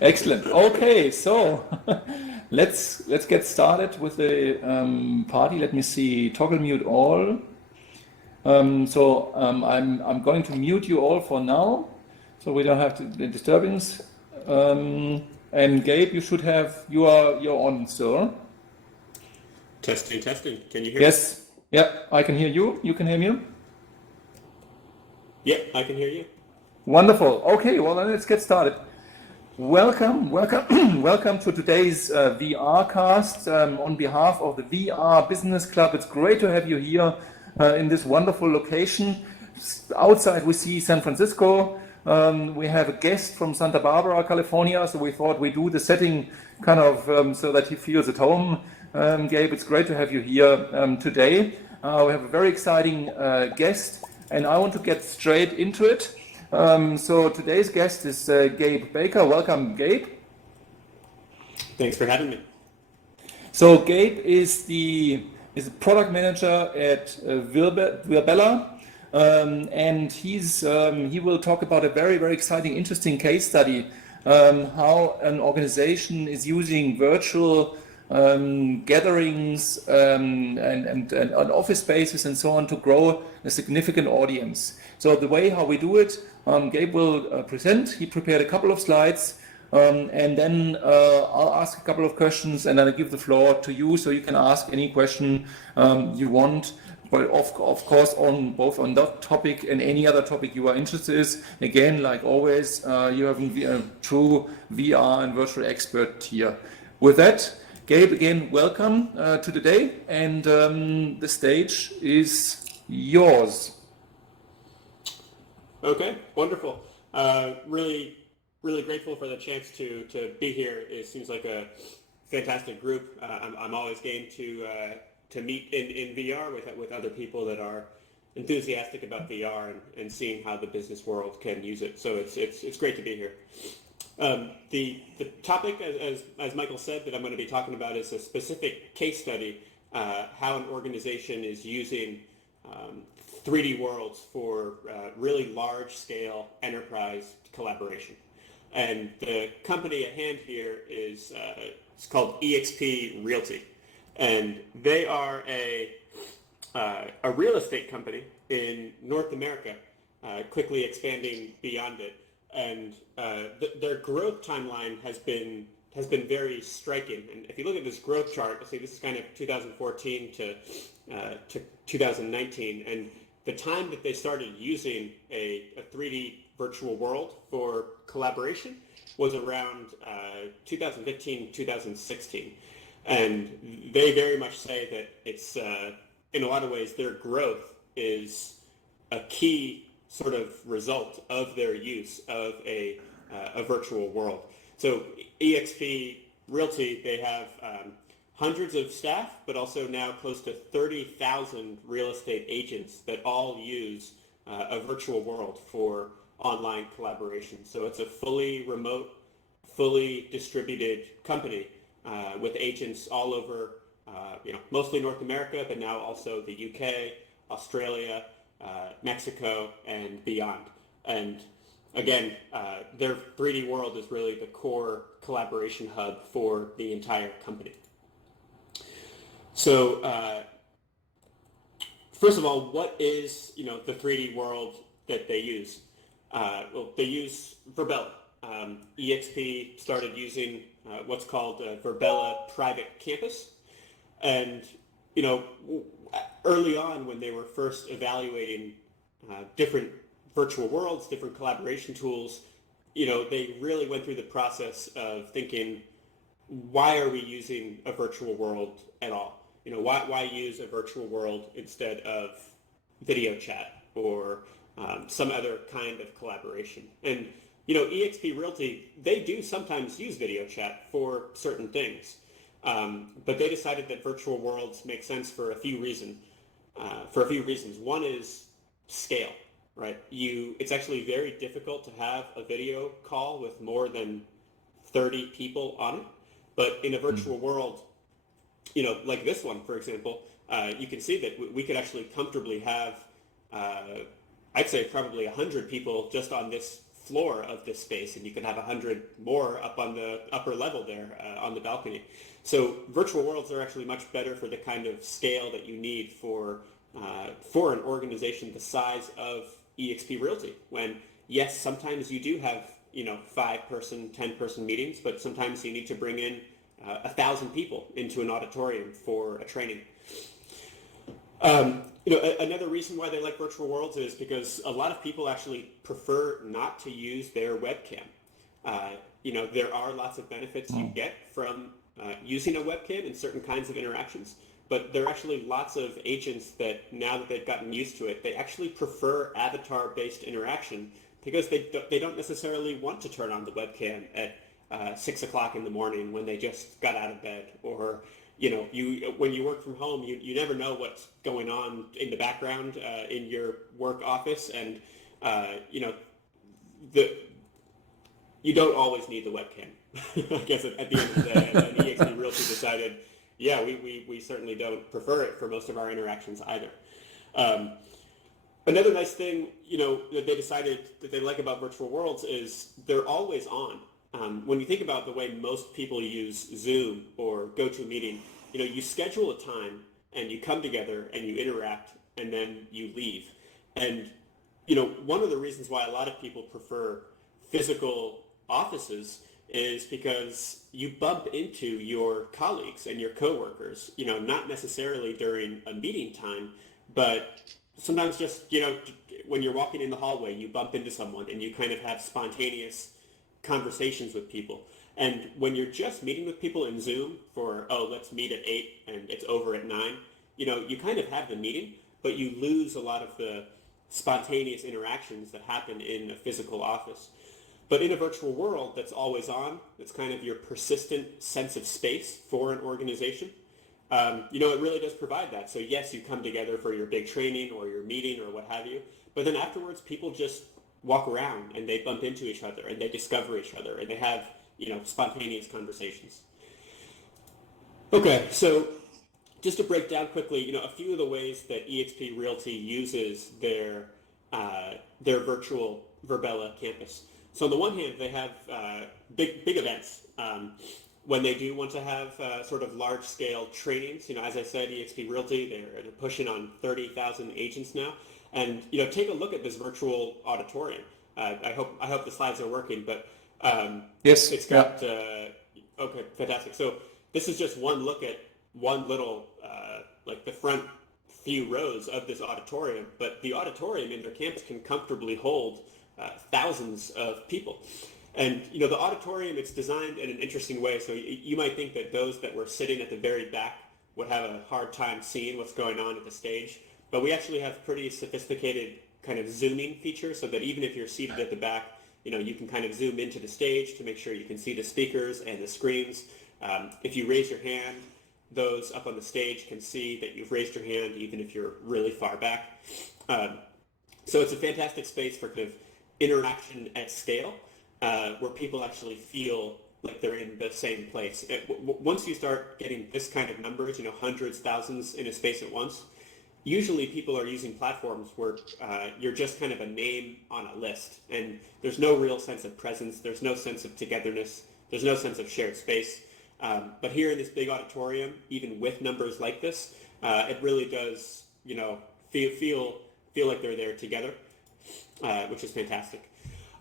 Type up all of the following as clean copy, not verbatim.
Excellent. Okay, so let's get started with the party. Let me see. Toggle mute all. I'm going to mute you all for now, so we don't have the disturbance. And Gabe, you should have you're on still. Testing. Can you hear Yes. me? Yeah, I can hear you. You can hear me? Yeah, I can hear you. Wonderful. Okay, well then let's get started. Welcome to today's VR cast on behalf of the VR Business Club. It's great to have you here in this wonderful location. Outside we see San Francisco. We have a guest from Santa Barbara, California, so we thought we do the setting kind of so that he feels at home. Gabe, it's great to have you here today. We have a very exciting guest, and I want to get straight into it. So today's guest is Gabe Baker. Welcome, Gabe. Thanks for having me. So Gabe is a product manager at VirBela, and he will talk about a very exciting, interesting case study, how an organization is using virtual gatherings and office spaces and so on to grow a significant audience. So the way how we do it, Gabe will present. He prepared a couple of slides, and then I'll ask a couple of questions, and then I give the floor to you, so you can ask any question you want. But of course, both on that topic and any other topic you are interested in. Again, like always, you have a true VR and virtual expert here. With that, Gabe, again, welcome to the day, and the stage is yours. Okay, wonderful. Really grateful for the chance to be here. It seems like a fantastic group. I'm always game to meet in VR with other people that are enthusiastic about VR and seeing how the business world can use it. So it's great to be here. The topic, as Michael said, that I'm going to be talking about is a specific case study, how an organization is using 3D worlds for really large-scale enterprise collaboration. And the company at hand here is it's called eXp Realty, and they are a real estate company in North America, quickly expanding beyond it. And their growth timeline has been very striking. And if you look at this growth chart, you'll see this is kind of 2014 to 2019, and the time that they started using a 3D virtual world for collaboration was around 2015, 2016. And they very much say that it's, in a lot of ways, their growth is a key sort of result of their use of a virtual world. So eXp Realty, they have hundreds of staff, but also now close to 30,000 real estate agents that all use a virtual world for online collaboration. So it's a fully remote, fully distributed company with agents all over, mostly North America, but now also the UK, Australia, Mexico, and beyond. And again, their 3D world is really the core collaboration hub for the entire company. So first of all, what is the 3D world that they use? Well, they use VirBela. eXp started using what's called a VirBela private campus, and early on when they were first evaluating different virtual worlds, different collaboration tools, they really went through the process of thinking, why are we using a virtual world at all? Why use a virtual world instead of video chat or some other kind of collaboration? And eXp Realty, they do sometimes use video chat for certain things, but they decided that virtual worlds make sense for a few reasons. One is scale, right? It's actually very difficult to have a video call with more than 30 people on it, but in a virtual world, like this one, for example, you can see that we could actually comfortably have, I'd say probably 100 people just on this floor of this space, and you could have 100 more up on the upper level there on the balcony. So virtual worlds are actually much better for the kind of scale that you need for an organization the size of eXp Realty. When, yes, sometimes you do have 5-person, 10-person meetings, but sometimes you need to bring in 1,000 people into an auditorium for a training. Another reason why they like virtual worlds is because a lot of people actually prefer not to use their webcam. There are lots of benefits you get from using a webcam in certain kinds of interactions, but there are actually lots of agents that, now that they've gotten used to it, they actually prefer avatar-based interaction because they don't necessarily want to turn on the webcam at 6 o'clock in the morning when they just got out of bed, or when you work from home, you never know what's going on in the background in your work office, and you don't always need the webcam. I guess at the end of the day, and eXp Realty decided, yeah, we certainly don't prefer it for most of our interactions either. Another nice thing, that they decided that they like about virtual worlds is they're always on. When you think about the way most people use Zoom or GoToMeeting, you schedule a time and you come together and you interact and then you leave. And, one of the reasons why a lot of people prefer physical offices is because you bump into your colleagues and your coworkers, not necessarily during a meeting time, but sometimes just, when you're walking in the hallway, you bump into someone and you kind of have spontaneous conversations with people. And when you're just meeting with people in Zoom for, let's meet at 8 and it's over at 9, you kind of have the meeting, but you lose a lot of the spontaneous interactions that happen in a physical office. But in a virtual world that's always on, that's kind of your persistent sense of space for an organization, it really does provide that. So yes, you come together for your big training or your meeting or what have you, but then afterwards people just walk around and they bump into each other and they discover each other and they have, spontaneous conversations. Okay, so just to break down quickly, a few of the ways that eXp Realty uses their virtual VirBela campus. So on the one hand, they have big events. When they do want to have sort of large-scale trainings, as I said, eXp Realty, they're pushing on 30,000 agents now. And, take a look at this virtual auditorium. I hope the slides are working, but yes, it's got, okay, fantastic. So this is just one look at one little, like the front few rows of this auditorium, but the auditorium in their campus can comfortably hold thousands of people. And, the auditorium, it's designed in an interesting way. So you might think that those that were sitting at the very back would have a hard time seeing what's going on at the stage. But we actually have pretty sophisticated kind of zooming features so that even if you're seated at the back, you can kind of zoom into the stage to make sure you can see the speakers and the screens. If you raise your hand, those up on the stage can see that you've raised your hand even if you're really far back. So it's a fantastic space for kind of interaction at scale, where people actually feel like they're in the same place. Once you start getting this kind of numbers, hundreds, thousands in a space at once, usually people are using platforms where you're just kind of a name on a list, and there's no real sense of presence, there's no sense of togetherness, there's no sense of shared space. But here in this big auditorium, even with numbers like this, it really does, feel like they're there together, which is fantastic.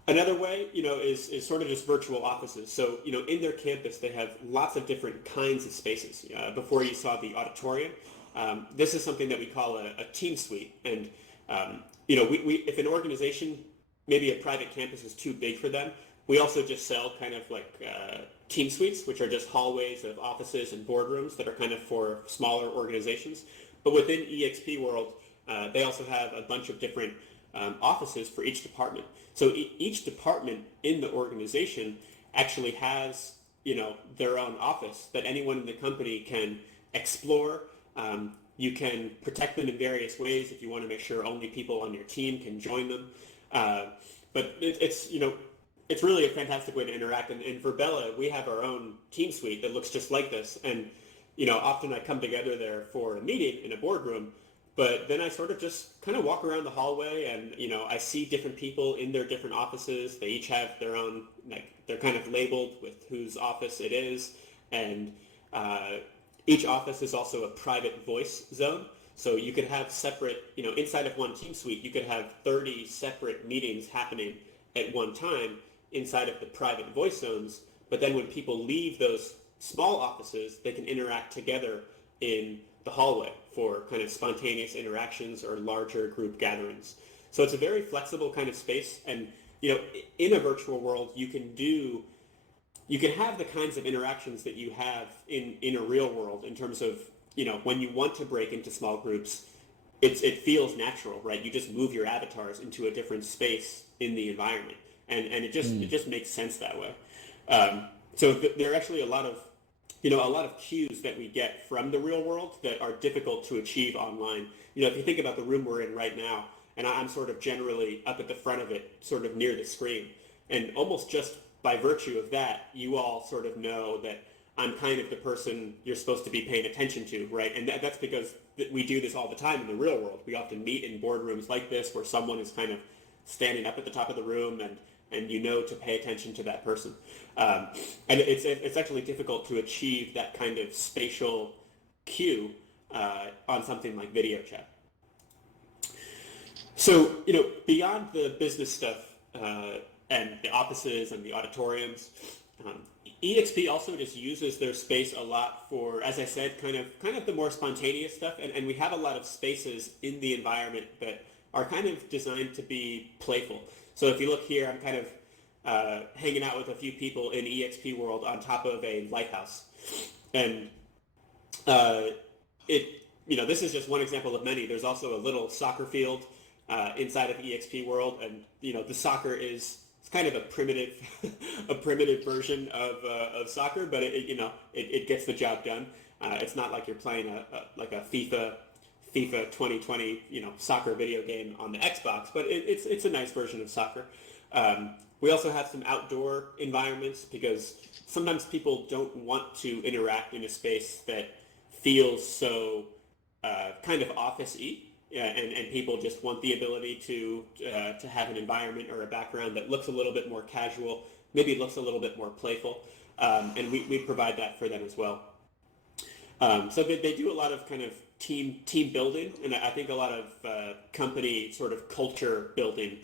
Another way, is sort of just virtual offices. So, in their campus, they have lots of different kinds of spaces. Before you saw the auditorium, this is something that we call a team suite. And, if an organization, maybe a private campus is too big for them, we also just sell kind of like team suites, which are just hallways of offices and boardrooms that are kind of for smaller organizations. But within eXp World, they also have a bunch of different offices for each department. So each department in the organization actually has, their own office that anyone in the company can explore. You can protect them in various ways if you want to make sure only people on your team can join them. But it's really a fantastic way to interact. And in VirBela, we have our own team suite that looks just like this. And, often I come together there for a meeting in a boardroom, But then I sort of just kind of walk around the hallway and, I see different people in their different offices. They each have their own, they're kind of labeled with whose office it is. And each office is also a private voice zone. So you could have separate, inside of one team suite, you could have 30 separate meetings happening at one time inside of the private voice zones. But then when people leave those small offices, they can interact together in the hallway for kind of spontaneous interactions or larger group gatherings. So it's a very flexible kind of space. And, in a virtual world, you can have the kinds of interactions that you have in a real world in terms of, when you want to break into small groups, it feels natural, right? You just move your avatars into a different space in the environment. And it just makes sense that way. So there are actually a lot of cues that we get from the real world that are difficult to achieve online. If you think about the room we're in right now, and I'm sort of generally up at the front of it, sort of near the screen, and almost just by virtue of that, you all sort of know that I'm kind of the person you're supposed to be paying attention to, right? And that's because we do this all the time in the real world. We often meet in boardrooms like this where someone is kind of standing up at the top of the room and to pay attention to that person. And it's actually difficult to achieve that kind of spatial cue on something like video chat. So, beyond the business stuff and the offices and the auditoriums, EXP also just uses their space a lot for, as I said, kind of the more spontaneous stuff. And we have a lot of spaces in the environment that are kind of designed to be playful. So if you look here, I'm kind of hanging out with a few people in EXP world on top of a lighthouse. And this is just one example of many. There's also a little soccer field inside of EXP world. And, the soccer is kind of a primitive version of soccer, but it gets the job done. It's not like you're playing a FIFA 2020 soccer video game on the Xbox, but it's a nice version of soccer. We also have some outdoor environments because sometimes people don't want to interact in a space that feels so kind of office-y. And people just want the ability to have an environment or a background that looks a little bit more casual, maybe looks a little bit more playful, and we provide that for them as well. So they do a lot of kind of team building, and I think a lot of company sort of culture building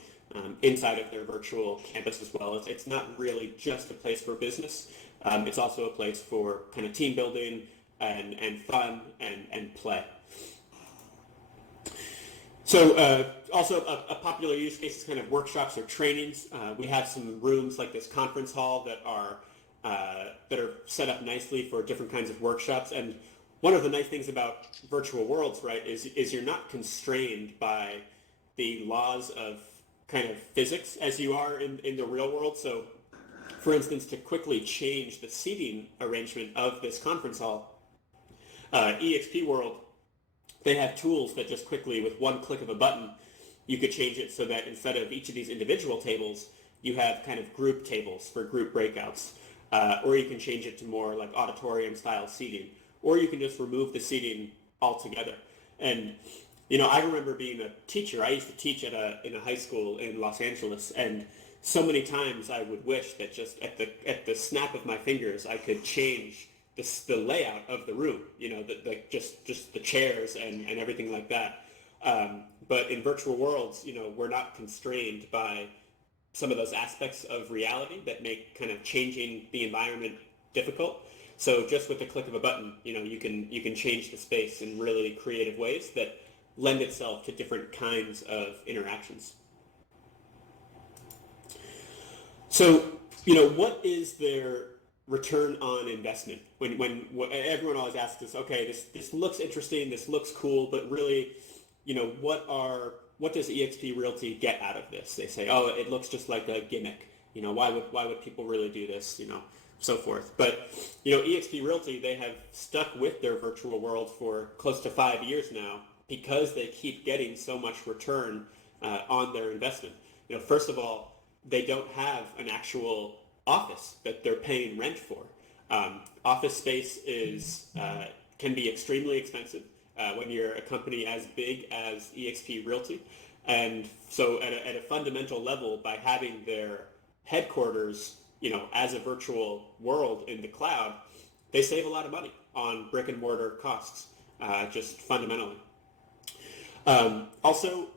inside of their virtual campus as well. It's not really just a place for business. It's also a place for kind of team building and fun and play. So also a popular use case is kind of workshops or trainings. We have some rooms like this conference hall that are set up nicely for different kinds of workshops. And one of the nice things about virtual worlds, right, is you're not constrained by the laws of kind of physics as you are in the real world. So, for instance, to quickly change the seating arrangement of this conference hall, EXP World, they have tools that just quickly, with one click of a button, you could change it so that instead of each of these individual tables, you have kind of group tables for group breakouts. Or you can change it to more like auditorium-style seating. Or you can just remove the seating altogether. And, I remember being a teacher. I used to teach in a high school in Los Angeles, and so many times I would wish that just at the snap of my fingers, I could change the layout of the room, just the chairs and everything like that. But in virtual worlds, we're not constrained by some of those aspects of reality that make kind of changing the environment difficult. So just with the click of a button, you can change the space in really creative ways that lend itself to different kinds of interactions. So, what is their return on investment? When everyone always asks us, okay, this looks interesting, this looks cool, but really, what does eXp Realty get out of this? They say, oh, it looks just like a gimmick. Why would people really do this? So forth. But eXp Realty, they have stuck with their virtual world for close to 5 years now because they keep getting so much return on their investment. First of all, they don't have an actual office that they're paying rent for. Office space can be extremely expensive, when you're a company as big as eXp Realty. And so at a fundamental level, by having their headquarters, as a virtual world in the cloud, they save a lot of money on brick and mortar costs, just fundamentally. Also,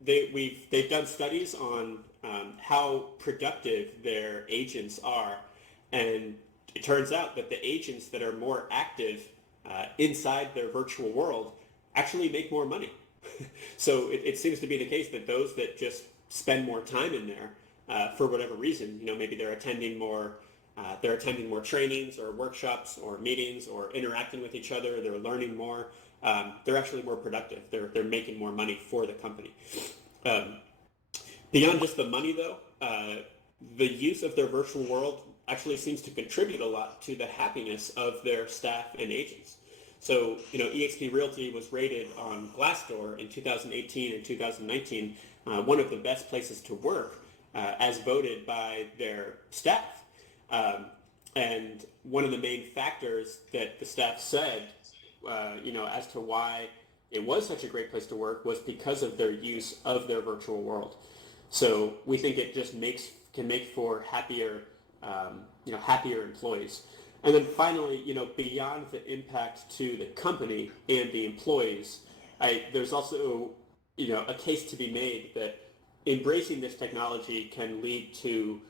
they've done studies on how productive their agents are, and it turns out that the agents that are more active inside their virtual world actually make more money. So it seems to be the case that those that just spend more time in there for whatever reason, maybe they're attending more trainings or workshops or meetings or interacting with each other, they're learning more, they're actually more productive. They're making more money for the company. Beyond just the money, though, the use of their virtual world actually seems to contribute a lot to the happiness of their staff and agents. So, eXp Realty was rated on Glassdoor in 2018 and 2019 one of the best places to work as voted by their staff. And one of the main factors that the staff said, as to why it was such a great place to work was because of their use of their virtual world. So we think it just can make for happier employees. And then finally, beyond the impact to the company and the employees, there's also, a case to be made that embracing this technology can lead to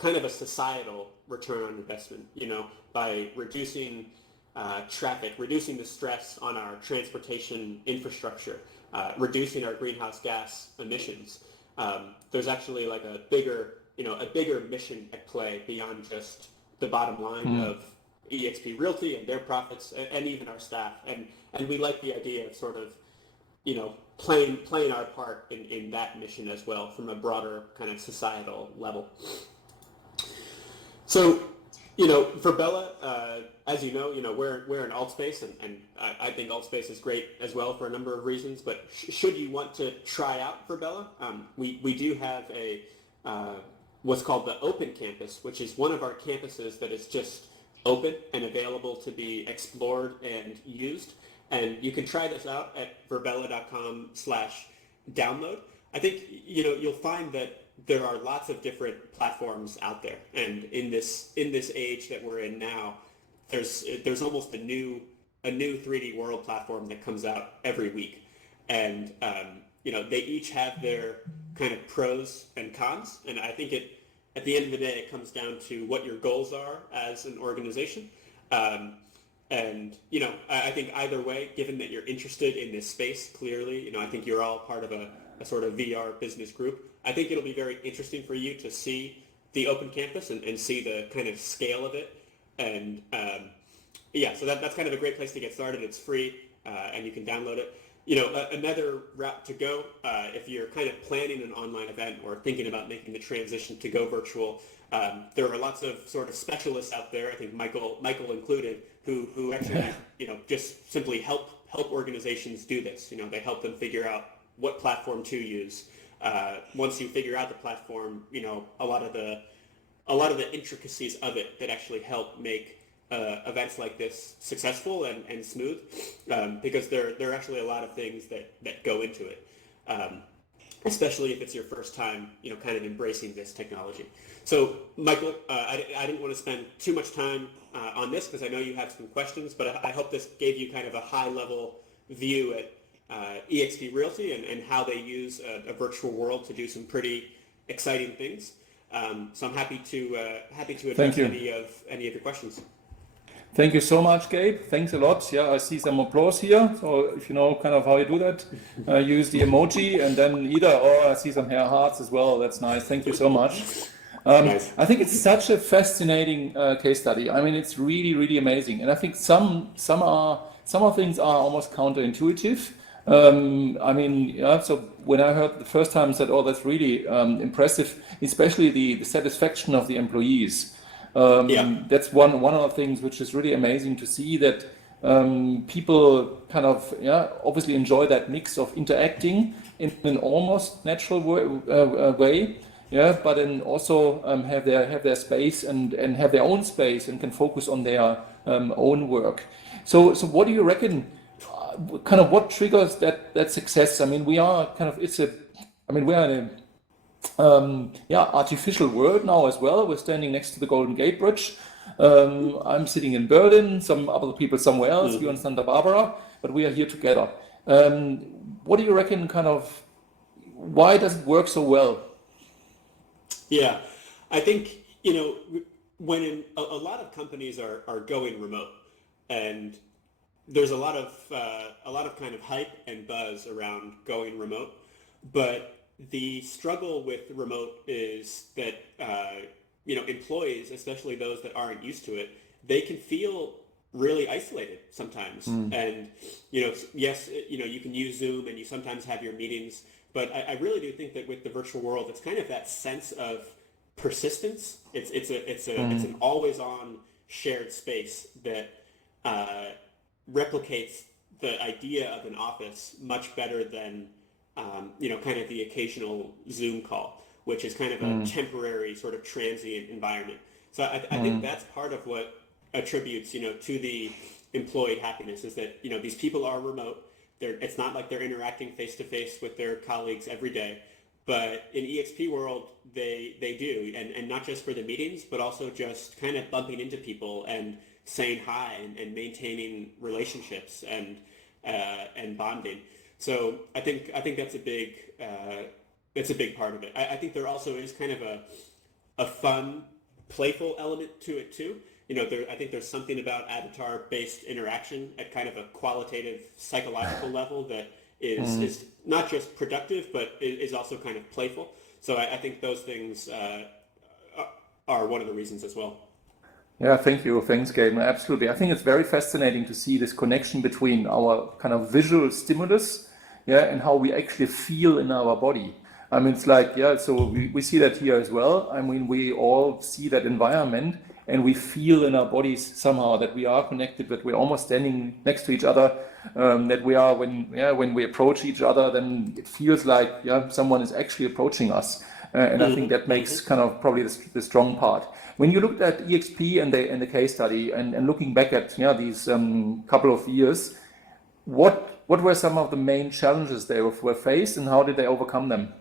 kind of a societal return on investment, by reducing traffic, reducing the stress on our transportation infrastructure, reducing our greenhouse gas emissions. There's actually like a bigger mission at play beyond just the bottom line of eXp Realty and their profits and even our staff. And we like the idea of sort of, playing our part in that mission as well from a broader kind of societal level. So, VirBela, as you know, we're in alt space, and I think alt space is great as well for a number of reasons. But should you want to try out VirBela, we do have a what's called the Open Campus, which is one of our campuses that is just open and available to be explored and used. And you can try this out at virbela.com/download. I think you'll find that there are lots of different platforms out there, and in this age that we're in now, there's almost a new 3D world platform that comes out every week, and they each have their kind of pros and cons, and I think at the end of the day it comes down to what your goals are as an organization. And I think either way, given that you're interested in this space, clearly, I think you're all part of a sort of VR business group. I think it'll be very interesting for you to see the Open Campus and see the kind of scale of it. And so that's kind of a great place to get started. It's free, and you can download it. Another route to go, if you're kind of planning an online event or thinking about making the transition to go virtual, there are lots of sort of specialists out there, I think Michael included, who actually, just simply help organizations do this. They help them figure out what platform to use. Once you figure out the platform, a lot of the intricacies of it that actually help make events like this successful and smooth, because there are actually a lot of things that go into it, especially if it's your first time, kind of embracing this technology. So, Michael, I didn't want to spend too much time on this because I know you have some questions, but I hope this gave you kind of a high-level view at eXp Realty and how they use a virtual world to do some pretty exciting things. So I'm happy to address any of your questions. Thank you so much, Gabe. Thanks a lot. Yeah, I see some applause here. So if you know kind of how you do that, use the emoji and then I see some hair hearts as well. That's nice. Thank you so much. Nice. I think it's such a fascinating case study. I mean, it's really, really amazing. And I think some of things are almost counterintuitive. So when I heard the first time, I said, oh, that's really impressive, especially the satisfaction of the employees. That's one of the things which is really amazing to see, that people kind of obviously enjoy that mix of interacting in an almost natural way, but then also have their space and have their own space and can focus on their own work. So what do you reckon? kind of what triggers that success? I mean, we are kind of we are in a artificial world now as well. We're standing next to the Golden Gate Bridge. I'm sitting in Berlin, some other people somewhere else, you in Santa Barbara, but we are here together. What do you reckon, kind of, why does it work so well? Yeah, I think, when a lot of companies are going remote, and there's a lot of kind of hype and buzz around going remote, but the struggle with remote is that employees, especially those that aren't used to it, they can feel really isolated sometimes. And yes, you can use Zoom and you sometimes have your meetings, but I really do think that with the virtual world, it's kind of that sense of persistence. It's an always on shared space that replicates the idea of an office much better than kind of the occasional Zoom call, which is kind of a temporary sort of transient environment. So I think that's part of what attributes, to the employee happiness, is that, these people are remote. It's not like they're interacting face to face with their colleagues every day, but in EXP world, they do, and not just for the meetings, but also just kind of bumping into people and saying hi and maintaining relationships and bonding. So I think that's a big part of it. I think there also is kind of a fun, playful element to it too. I think there's something about avatar-based interaction at kind of a qualitative psychological level that is not just productive, but is also kind of playful. So I think those things are one of the reasons as well. Yeah, thank you. Thanks, Gabe. Absolutely. I think it's very fascinating to see this connection between our kind of visual stimulus, and how we actually feel in our body. I mean, it's like, so we see that here as well. I mean, we all see that environment and we feel in our bodies somehow that we are connected, that we're almost standing next to each other, that we are, when we approach each other, then it feels like, someone is actually approaching us. And I think that makes kind of probably the strong part. When you looked at EXP and the case study and looking back at these couple of years, what were some of the main challenges they were faced, and how did they overcome them?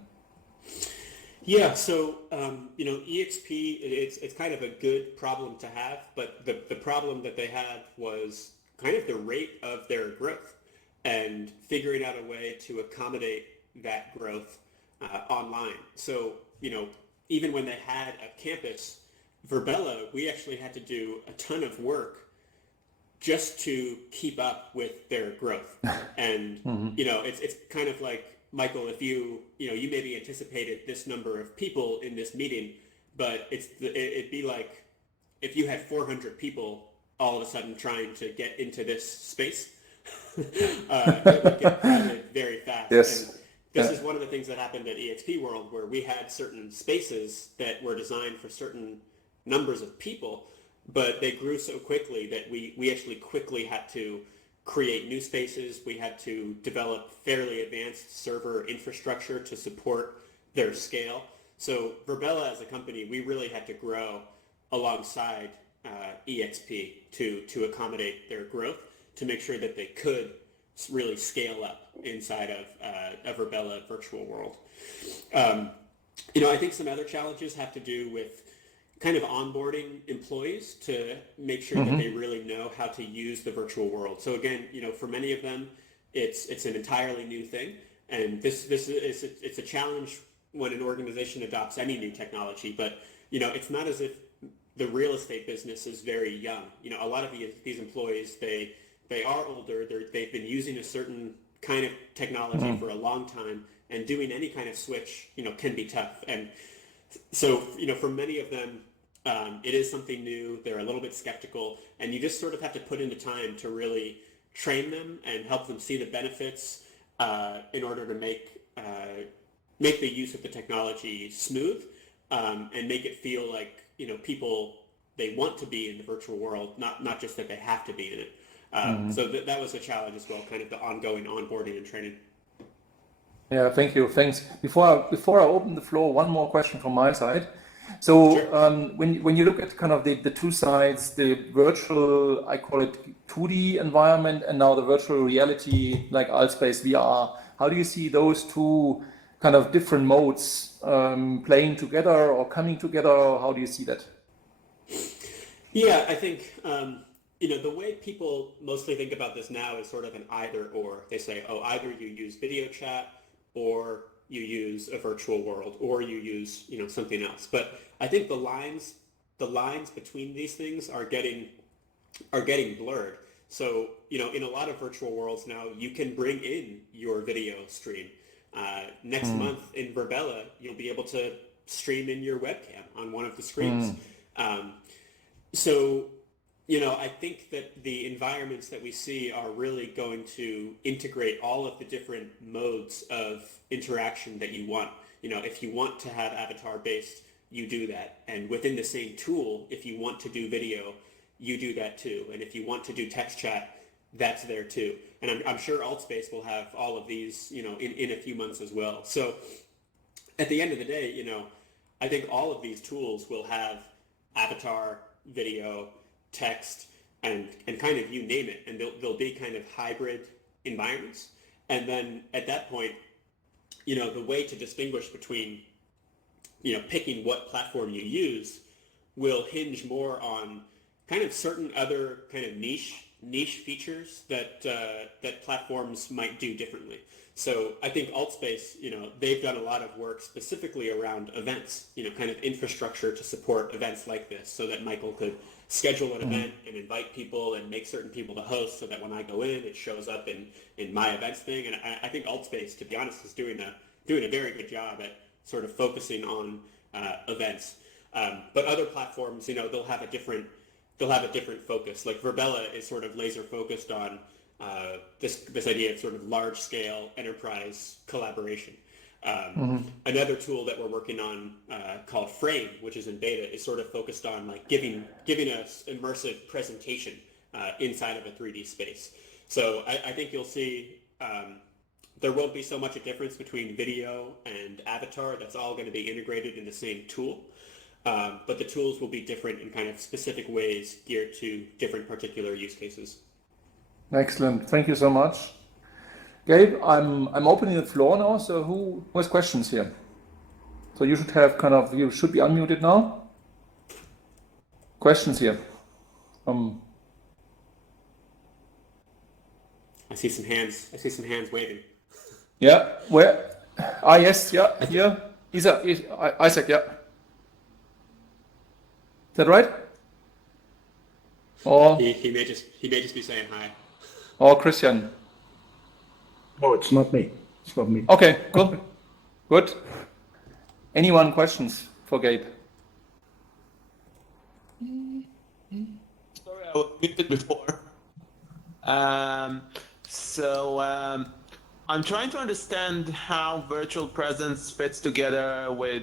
Yeah, so EXP, it's kind of a good problem to have, but the problem that they had was kind of the rate of their growth and figuring out a way to accommodate that growth online. So even when they had a campus, VirBela, we actually had to do a ton of work just to keep up with their growth. And it's kind of like, Michael, if you maybe anticipated this number of people in this meeting, but it'd be like if you had 400 people all of a sudden trying to get into this space, it would get crowded very fast. Yes. And this is one of the things that happened at EXP World, where we had certain spaces that were designed for certain numbers of people, but they grew so quickly that we actually quickly had to create new spaces. We had to develop fairly advanced server infrastructure to support their scale. So VirBela as a company, we really had to grow alongside EXP to accommodate their growth, to make sure that they could really scale up inside of a VirBela virtual world. I think some other challenges have to do with kind of onboarding employees to make sure that they really know how to use the virtual world. So again, for many of them, it's an entirely new thing, and it's a challenge when an organization adopts any new technology. But it's not as if the real estate business is very young. A lot of these employees, they are older. They've been using a certain kind of technology for a long time, and doing any kind of switch, can be tough. And so, for many of them, it is something new. They're a little bit skeptical, and you just sort of have to put in the time to really train them and help them see the benefits in order to make the use of the technology smooth, and make it feel like people, they want to be in the virtual world, not just that they have to be in it. So that was a challenge as well, kind of the ongoing onboarding and training. Yeah, thank you. Thanks. Before I open the floor, one more question from my side. So Sure. when you look at kind of the two sides, the virtual, I call it 2D environment, and now the virtual reality like Altspace VR, how do you see those two kind of different modes playing together or coming together? Or how do you see that? Yeah, I think the way people mostly think about this now is sort of an either or. They say, oh, either you use video chat or you use a virtual world or you use something else. But I think the lines between these things are getting blurred. So in a lot of virtual worlds now, you can bring in your video stream. Next month in VirBela, you'll be able to stream in your webcam on one of the screens. Um, so, I think that the environments that we see are really going to integrate all of the different modes of interaction that you want. If you want to have avatar-based, you do that. And within the same tool, if you want to do video, you do that too. And if you want to do text chat, that's there too. And I'm sure Altspace will have all of these, in a few months as well. So at the end of the day, I think all of these tools will have avatar, video, text, and kind of you name it, and they'll be kind of hybrid environments. And then at that point, the way to distinguish between picking what platform you use will hinge more on kind of certain other kind of niche features that platforms might do differently. So I think Altspace, they've done a lot of work specifically around events, kind of infrastructure to support events like this, so that Michael could schedule an event and invite people and make certain people the host, so that when I go in, it shows up in my events thing. And I think Altspace, to be honest, is doing a very good job at sort of focusing on events. But other platforms, they'll have a different focus. Like VirBela is sort of laser focused on this idea of sort of large scale enterprise collaboration. Another tool that we're working on called Frame, which is in beta, is sort of focused on like giving us immersive presentation inside of a 3D space. So I think you'll see there won't be so much a difference between video and avatar. That's all going to be integrated in the same tool. But the tools will be different in kind of specific ways geared to different particular use cases. Excellent. Thank you so much. Gabe, I'm opening the floor now. So who has questions here? So you should be unmuted now. Questions here. I see some hands waving. Yeah. Where? Yes. Yeah. Here. Isaac. Yeah. Is that right? Or He may just be saying hi. or Christian? Oh, it's not me. It's not me. Okay. Cool. Good. Anyone questions for Gabe? Sorry, I was muted before. I'm trying to understand how virtual presence fits together with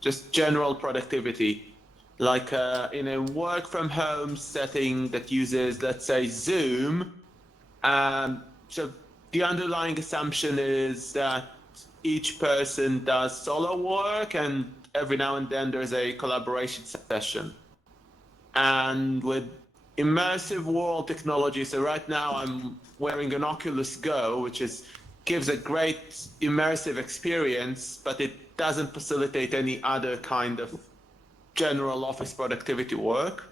just general productivity. Like in a work from home setting that uses, let's say, Zoom. So the underlying assumption is that each person does solo work and every now and then there's a collaboration session. And with immersive world technology, so right now I'm wearing an Oculus Go, which gives a great immersive experience, but it doesn't facilitate any other kind of general office productivity work.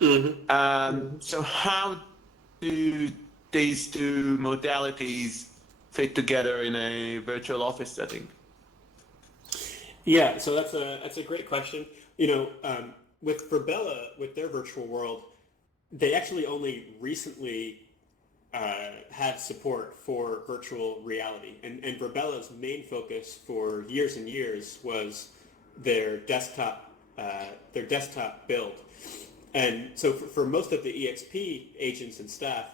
So how do these two modalities fit together in a virtual office setting? Yeah, so that's a great question. With VirBela, with their virtual world, they actually only recently had support for virtual reality, and VirBela's main focus for years and years was their desktop build. And so for most of the EXP agents and staff,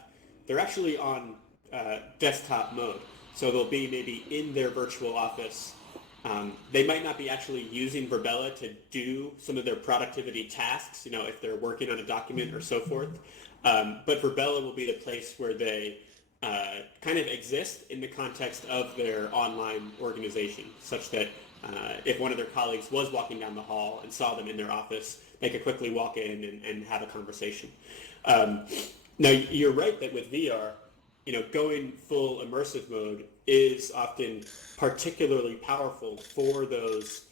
they're actually on desktop mode. So they'll be maybe in their virtual office. They might not be actually using VirBela to do some of their productivity tasks, if they're working on a document or so forth. But VirBela will be the place where they kind of exist in the context of their online organization, such that if one of their colleagues was walking down the hall and saw them in their office, they could quickly walk in and have a conversation. Now, you're right that with VR, going full immersive mode is often particularly powerful for those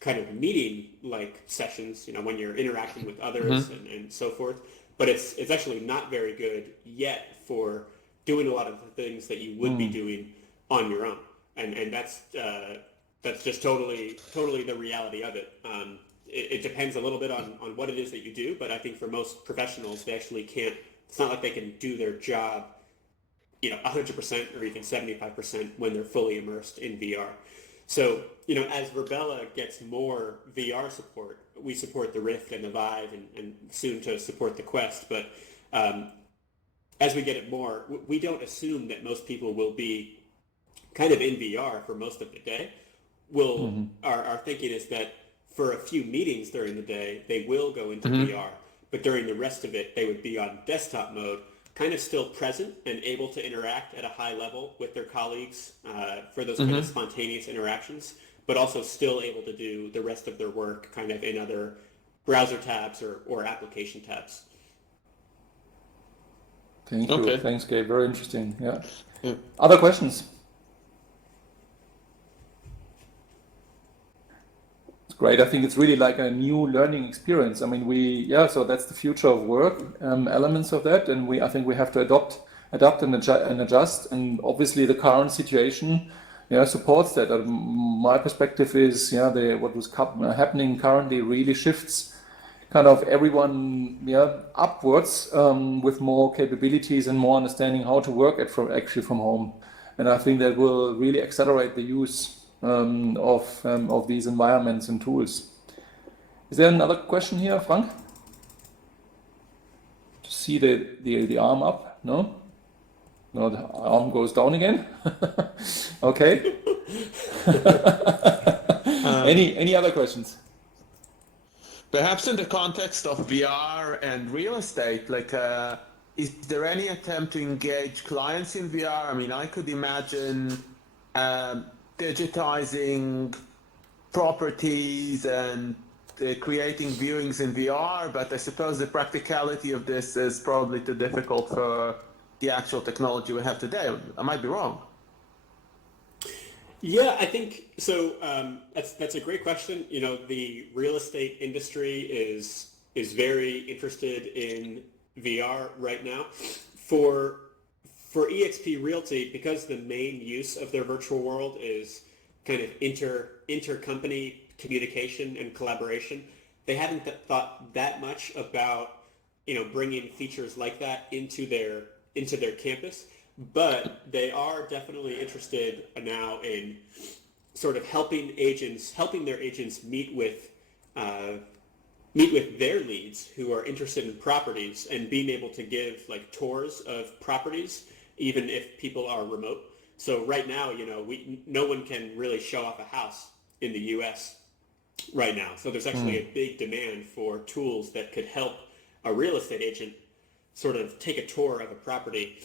kind of meeting-like sessions, when you're interacting with others and so forth. But it's actually not very good yet for doing a lot of the things that you would be doing on your own. And that's just totally the reality of it. It depends a little bit on what it is that you do, but I think for most professionals, they actually can't. It's not like they can do their job, 100% or even 75% when they're fully immersed in VR. So, as VirBela gets more VR support, we support the Rift and the Vive and soon to support the Quest. But as we get it more, we don't assume that most people will be kind of in VR for most of the day. Our thinking is that for a few meetings during the day, they will go into VR, but during the rest of it, they would be on desktop mode, kind of still present and able to interact at a high level with their colleagues for those kind of spontaneous interactions, but also still able to do the rest of their work kind of in other browser tabs or application tabs. Thank you. Okay. Thanks, Gabe. Very interesting. Yeah. Other questions? Great. I think it's really like a new learning experience. I mean, so that's the future of work, elements of that, and I think we have to adapt and adjust. And obviously, the current situation, supports that. My perspective is, what was happening currently really shifts kind of everyone, upwards with more capabilities and more understanding how to work actually from home. And I think that will really accelerate the use of these environments and tools. Is there another question here, Frank? To see the arm up? No? No, the arm goes down again. Okay. Any other questions? Perhaps in the context of VR and real estate, is there any attempt to engage clients in VR? I mean, I could imagine digitizing properties and creating viewings in VR, but I suppose the practicality of this is probably too difficult for the actual technology we have today. I might be wrong. Yeah, I think so. That's a great question. The real estate industry is very interested in VR right now. For eXp Realty, because the main use of their virtual world is kind of intercompany communication and collaboration, they haven't thought that much about bringing features like that into their campus. But they are definitely interested now in sort of helping their agents meet with their leads who are interested in properties and being able to give tours of properties even if people are remote. So right now, no one can really show off a house in the U.S. right now. So there's actually a big demand for tools that could help a real estate agent sort of take a tour of a property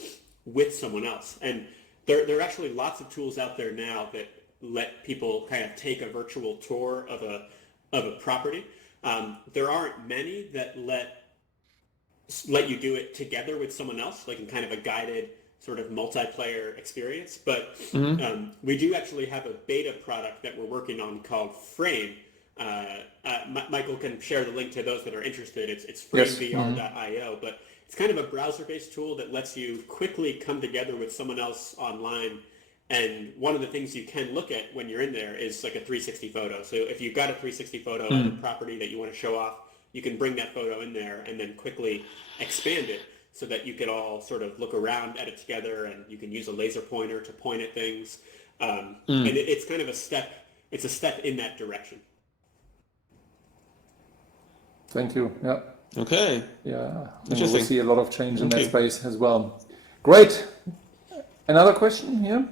with someone else. And there are actually lots of tools out there now that let people kind of take a virtual tour of a property. There aren't many that let you do it together with someone else, like in kind of a guided sort of multiplayer experience. But we do actually have a beta product that we're working on called Frame. Michael can share the link to those that are interested. It's framevr.io, but it's kind of a browser-based tool that lets you quickly come together with someone else online. And one of the things you can look at when you're in there is like a 360 photo. So if you've got a 360 photo of a property that you want to show off, you can bring that photo in there and then quickly expand it so that you can all sort of look around at it together, and you can use a laser pointer to point at things. And it's kind of it's a step in that direction. Thank you. Yeah. Okay. Yeah. We'll see a lot of change in that space as well. Great. Another question here?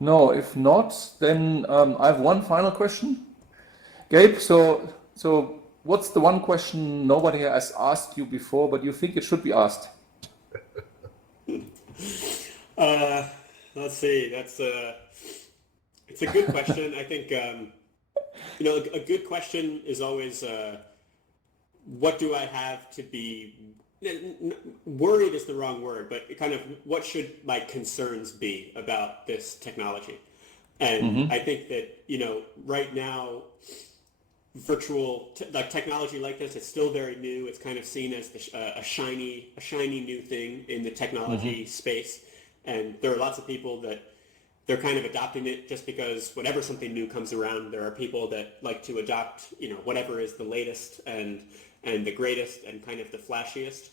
No, if not, then I have one final question. Gabe, so what's the one question nobody has asked you before, but you think it should be asked? Let's see. It's a good question. I think a good question is always what do I have to be worried is the wrong word, but kind of what should my concerns be about this technology? And I think that right now technology like this, it's still very new. It's kind of seen as a shiny new thing in the technology space, and there are lots of people that they're kind of adopting it just because whenever something new comes around, there are people that like to adopt whatever is the latest and the greatest and kind of the flashiest.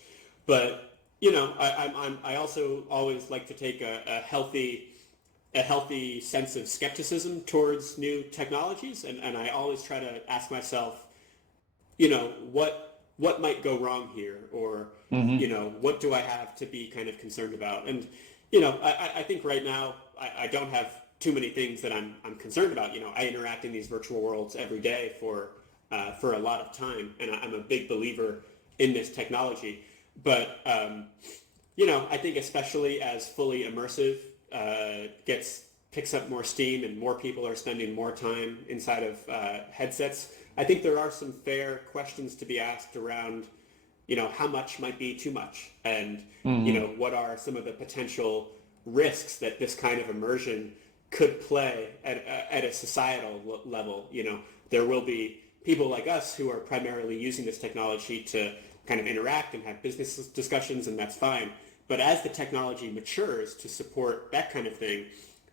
But I also always like to take a healthy sense of skepticism towards new technologies, and I always try to ask myself, what might go wrong here, or what do I have to be kind of concerned about? And I think right now I don't have too many things that I'm concerned about. I interact in these virtual worlds every day for a lot of time, and I'm a big believer in this technology. But I think especially as fully immersive picks up more steam and more people are spending more time inside of headsets, I think there are some fair questions to be asked around how much might be too much, and what are some of the potential risks that this kind of immersion could play at a societal level. There will be people like us who are primarily using this technology to kind of interact and have business discussions, and that's fine. But as the technology matures to support that kind of thing,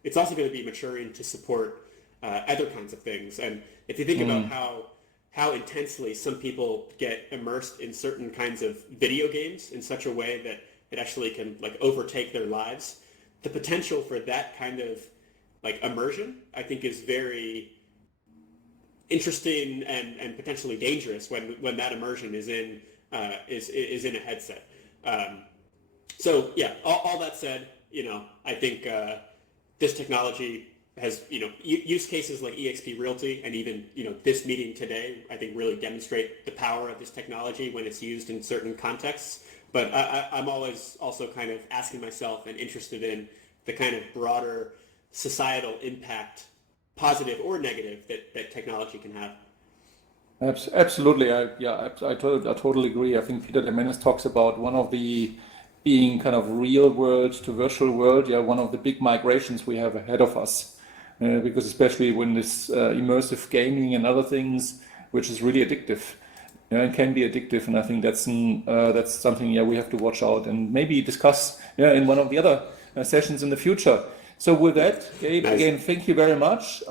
it's also going to be maturing to support other kinds of things. And if you think about how intensely some people get immersed in certain kinds of video games in such a way that it actually can overtake their lives, the potential for that kind of immersion, I think, is very interesting and potentially dangerous when that immersion is in a headset. So yeah, all that said, I think this technology has, use cases like eXp Realty and even, this meeting today, I think really demonstrate the power of this technology when it's used in certain contexts. But I'm always also kind of asking myself and interested in the kind of broader societal impact, positive or negative, that technology can have. Absolutely. I totally agree. I think Peter Diamandis talks about one of the being kind of real world to virtual world. Yeah, one of the big migrations we have ahead of us, because especially when this immersive gaming and other things, which is really addictive, and can be addictive, and I think that's something we have to watch out and maybe discuss in one of the other sessions in the future. So with that, Gabe, again, thank you very much.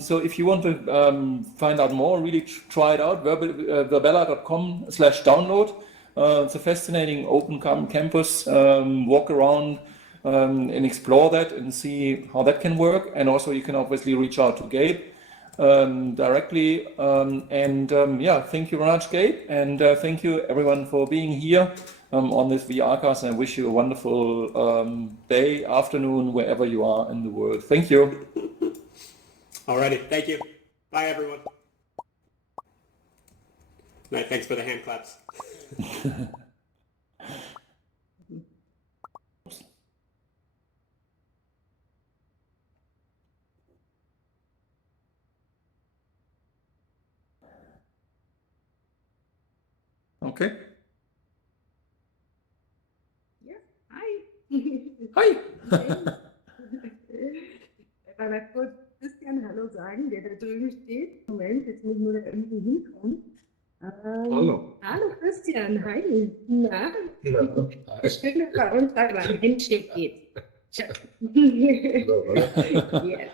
So if you want to find out more, really try it out, VirBela.com/download. It's a fascinating open campus. Walk around and explore that and see how that can work. And also you can obviously reach out to Gabe directly. Thank you very much, Gabe. And thank you everyone for being here on this VRcast, and I wish you a wonderful day, afternoon, wherever you are in the world. Thank you. Alrighty, thank you. Bye, everyone. Right, thanks for the hand claps. Okay. Ja, hi. Hi. Ich mal kurz Christian Hallo sagen, der da drüben steht. Moment, jetzt muss ich nur da irgendwie hinkommen. Hallo. Hallo Christian, hi. Na? Ja. Schön, dass bei uns da über ein Handshake geht. Hallo. Yes.